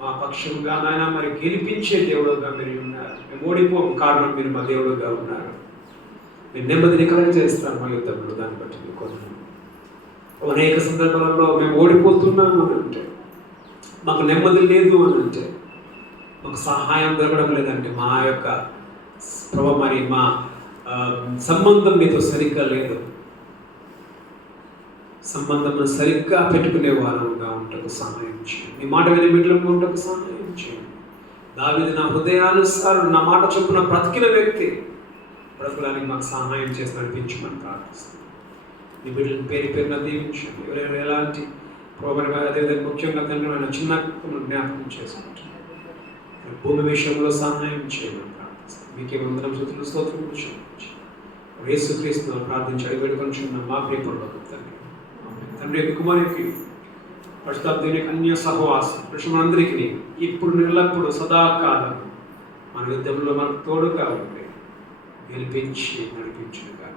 మా పక్షంగా నాయన మరి గెలిపించే దేవుడుగా మీరు ఉన్నారు. మేము ఓడిపోం, కారణం మీరు మా దేవుడుగా ఉన్నారు. మేము నెమ్మదిని కలుగజేస్తాను మా యుద్ధంలో, దాన్ని బట్టి మీకు వందనాలు. అనేక సందర్భాలలో మేము ఓడిపోతున్నాము అని అంటే, మాకు నెమ్మది లేదు అని అంటే, మాకు సహాయం దొరకడం లేదంటే, మా యొక్క ప్రభు మరి మా సంబంధం మీతో సరిగ్గా లేదు, సంబంధమును సరిగ్గా పెట్టుకునే వారముగా ఉంటకు సహాయం చేయండి. నీ మాట విని బిడ్డలకు ఉంటకు సహాయం చేయండి. దావీదు నా హృదయానుసారుడు, నా మాట చొప్పున బ్రతికిన వ్యక్తి బ్రతకడానికి మాకు సహాయం చేసి నడిపించమని ప్రార్థిస్తాను. నీ బిడ్డలను పేరు పేరున దీవించండి. ఎవరైనా ఎలాంటి ప్రోగ్రామ్ అదేవిధంగా ముఖ్యంగా తండ్రి చిన్న జ్ఞాపకం చేసుకుంటున్నాను. భూమి విషయంలో సహాయం చేయమని ప్రార్థిస్తాను. మీకే వందనం స్తుతులు స్తోత్రం చెల్లించి యేసుక్రీస్తును ప్రార్థించి వేడుకొంచున్న మా ప్రియపూర్వక తండ్రి. తండ్రి యొక్క కుమారునికి పరిశుద్ధాత్మ అన్య సహవాసం పురుషులందరికీ ఇప్పుడు ఎల్లప్పుడు సదాకాలం మన యుద్ధంలో మనకు తోడుగా ఉండి గెలిపించి నడిపించుగా